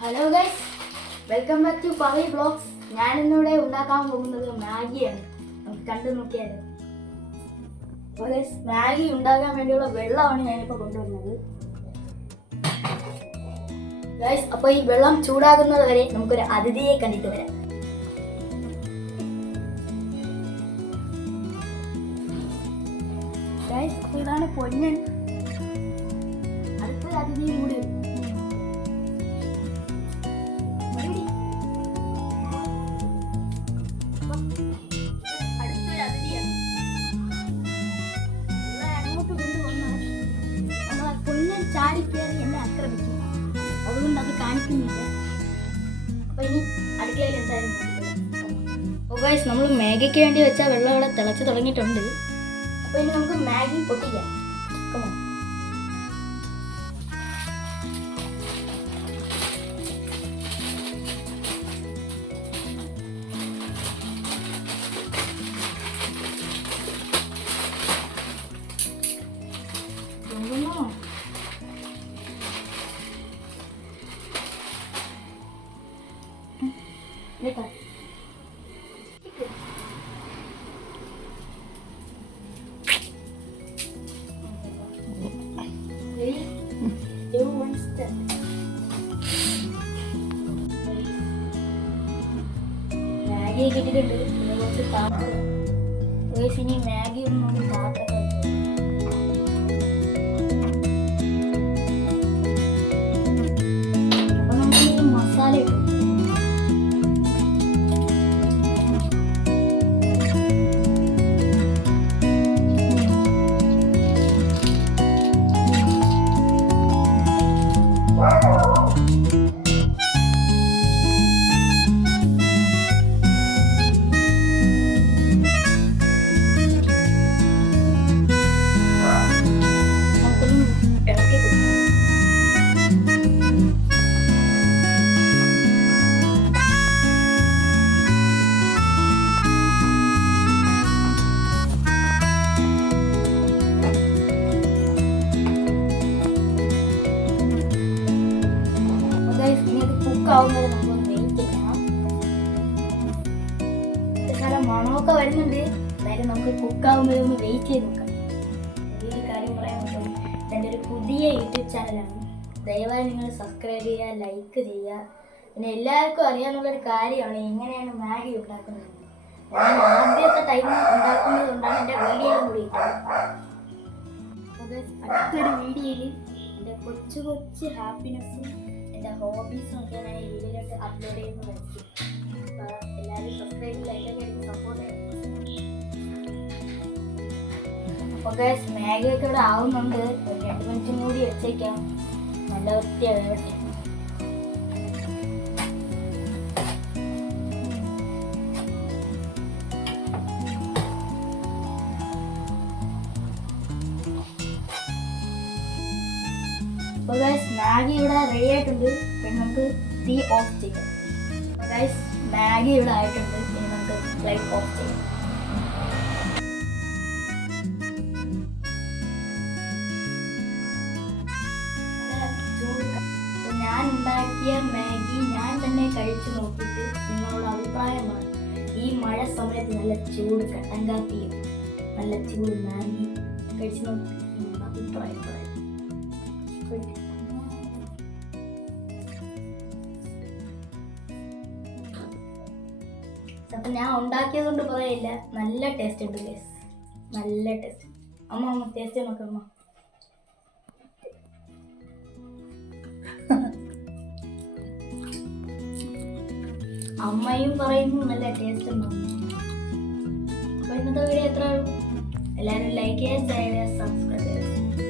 Hello guys, welcome back to Pavi blogs. ഞാനിന്നിവിടെ ഉണ്ടാക്കാൻ പോകുന്നത് മാഗിയാണ്. നമുക്ക് കണ്ടു നോക്കിയാലോ. അപ്പോൾ ഗൈസ്, മാഗി ഉണ്ടാക്കാൻ വേണ്ടിയുള്ള വെള്ളമാണ് ഞാനിപ്പോൾ കൊണ്ടുവരുന്നത്. ഗൈസ്, അപ്പോൾ ഈ വെള്ളം ചൂടാകുന്നത് വരെ നമുക്കൊരു അതിഥിയെ കണ്ടിട്ട് വരാം. ഗൈസ്, അപ്പോൾ ഇതാണ് പൊന്നൻ. അടുത്തൊരു അതിഥിയും കൂടി വരും. ചാടിക്കേറി എന്നെ ആക്രമിക്കും. അതുകൊണ്ട് അത് കാണിക്കുന്നില്ല. അപ്പൊ ഇനി അടുക്കളയിൽ എന്തായാലും ഗൈസ്, നമ്മൾ മാഗിക്ക് വേണ്ടി വെച്ച വെള്ളം ഇവിടെ തിളച്ച് തുടങ്ങിയിട്ടുണ്ട്. അപ്പൊ ഇനി നമുക്ക് മാഗി പൊട്ടിക്കാം. കമോൺ. മാഗി കിട്ടിയിട്ടുണ്ട്. പിന്നെ കുറച്ച് പാത്രം. ഇനി മാഗി ഒന്നും പാത്രം അപ്പൊ നമുക്ക് ഈ മസാല ഇട്ടു. മണമൊക്കെ വരുന്നുണ്ട്. എന്തായാലും നമുക്ക് കുക്കാവുമ്പോൾ ഒന്ന് വെയിറ്റ് ചെയ്ത് നോക്കാം. വലിയൊരു കാര്യം പറയാൻ പറ്റും, എൻ്റെ ഒരു പുതിയ യൂട്യൂബ് ചാനലാണ്. ദയവായി നിങ്ങൾ സബ്സ്ക്രൈബ് ചെയ്യുക, ലൈക്ക് ചെയ്യുക. പിന്നെ എല്ലാവർക്കും അറിയാമെന്നുള്ളൊരു കാര്യമാണ് എങ്ങനെയാണ് മാഗി ഉണ്ടാക്കുന്നത്. ഞാൻ ആദ്യത്തെ ടൈം ഉണ്ടാക്കുന്നത് കൊണ്ടാണ് എൻ്റെ വീഡിയോയിലും കൂടി ഇട്ടത്. അടുത്തൊരു വീഡിയോയിൽ എൻ്റെ കൊച്ചു കൊച്ചു ഹാപ്പിനെസ്സും എൻ്റെ ഹോബീസും ഒക്കെ ഞാൻ ഈ വീഡിയോയിലോട്ട് അപ്ലോഡ് ചെയ്യുന്നതായിരിക്കും. എല്ലാവരും സബ്സ്ക്രൈബ് ലൈക്കൊക്കെ എടുത്ത് സപ്പോർട്ട് ചെയ്യണം. അപ്പോൾ ഗൈസ്, മാഗിയൊക്കെ ഇവിടെ ആവുന്നുണ്ട്. ഒരു 2 മിനിറ്റും കൂടി വെച്ചേക്കാം. നല്ല വൃത്തിയാകട്ടെ. അപ്പോൾ ഗൈസ്, മാഗി ഇവിടെ റെഡി ആയിട്ടുണ്ട്. പിന്നെ നമുക്ക് തീ ഓഫ് ചെയ്യാം. ഗൈസ്, മാഗി ഇവിടെ ആയിട്ടുണ്ട്. ഇനി നമുക്ക് ലൈറ്റ് ഓഫ് ചെയ്യാം. ഞാൻ ഉണ്ടാക്കിയ മാഗി ഞാൻ തന്നെ കഴിച്ചു നോക്കിയിട്ട് നിങ്ങളോട് അഭിപ്രായമാണ്. ഈ മഴ സമയത്ത് നല്ല ചൂട് കട്ടൻ കാപ്പിയും നല്ല ചൂട് മാഗി കഴിച്ചു നോക്കി അഭിപ്രായം പറയാം. അപ്പം ഞാൻ ഉണ്ടാക്കിയത് കൊണ്ട് പറയില്ല, നല്ല ടേസ്റ്റ് ഉണ്ട് ഗൈസ്, നല്ല ടേസ്റ്റ്. അമ്മ ടേസ്റ്റ് നോക്കാം. അമ്മയും പറയുന്നു നല്ല ടേസ്റ്റ് ഉണ്ടാവും. അപ്പോൾ ഇന്നത്തെ വീഡിയോ എത്ര? എല്ലാവരും ലൈക്ക് ചെയ്യുക, ഷെയർ ചെയ്യുക, സബ്സ്ക്രൈബ് ചെയ്യുക.